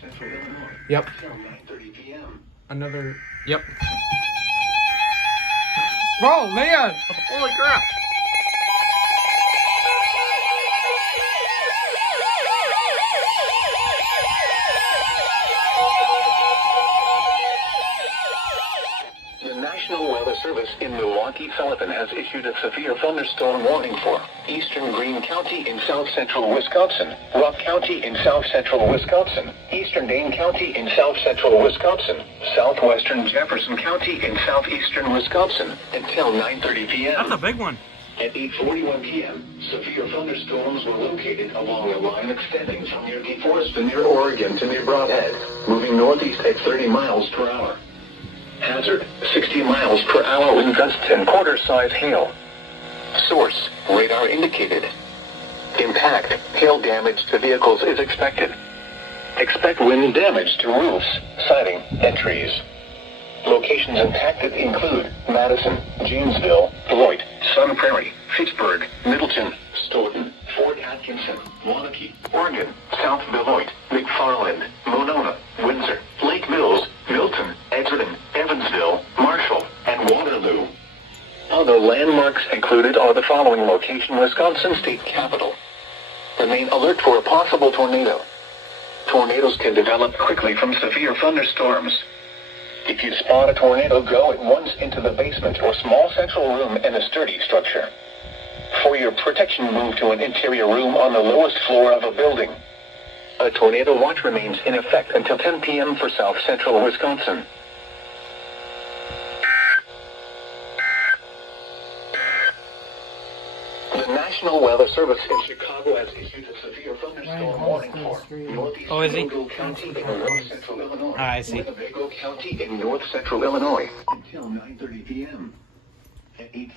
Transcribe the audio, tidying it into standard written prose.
central Illinois. Yep. Until 9:30 p.m. Another. Yep. Oh man! Holy crap! The National Weather Service in Milwaukee, Sullivan has issued a severe thunderstorm warning for eastern Greene County in south-central Wisconsin, Rock County in south-central Wisconsin, eastern Dane County in south-central Wisconsin, southwestern Jefferson County in southeastern Wisconsin, until 9:30 p.m. That's a big one. At 8:41 p.m., severe thunderstorms were located along a line extending from near DeForest to near Oregon to near Broadhead, moving northeast at 30 miles per hour. Hazard, 60 miles per hour wind gusts and quarter-size hail. Source, radar indicated. Impact, hail damage to vehicles is expected. Expect wind damage to roofs, siding, and trees. Locations impacted include Madison, Janesville, Beloit, Sun Prairie, Fitchburg, Middleton, Stoughton, Fort Atkinson, Waunakee, Oregon, South Beloit, McFarland, Monona, Windsor, Lake Mills, Milton, Edgerton, Evansville, Marshall, and Waterloo. Other landmarks included are the following location: Wisconsin State Capitol. Remain alert for a possible tornado. Tornadoes can develop quickly from severe thunderstorms. If you spot a tornado, go at once into the basement or small central room in a sturdy structure. For your protection, move to an interior room on the lowest floor of a building. A tornado watch remains in effect until 10 p.m. for south-central Wisconsin. The National Weather Service in Chicago has issued a severe thunderstorm warning for northeast Oh, is he? Winnebago County in north-central Illinois. I see. Winnebago County in north-central Illinois until 9:30 p.m. At 8:30.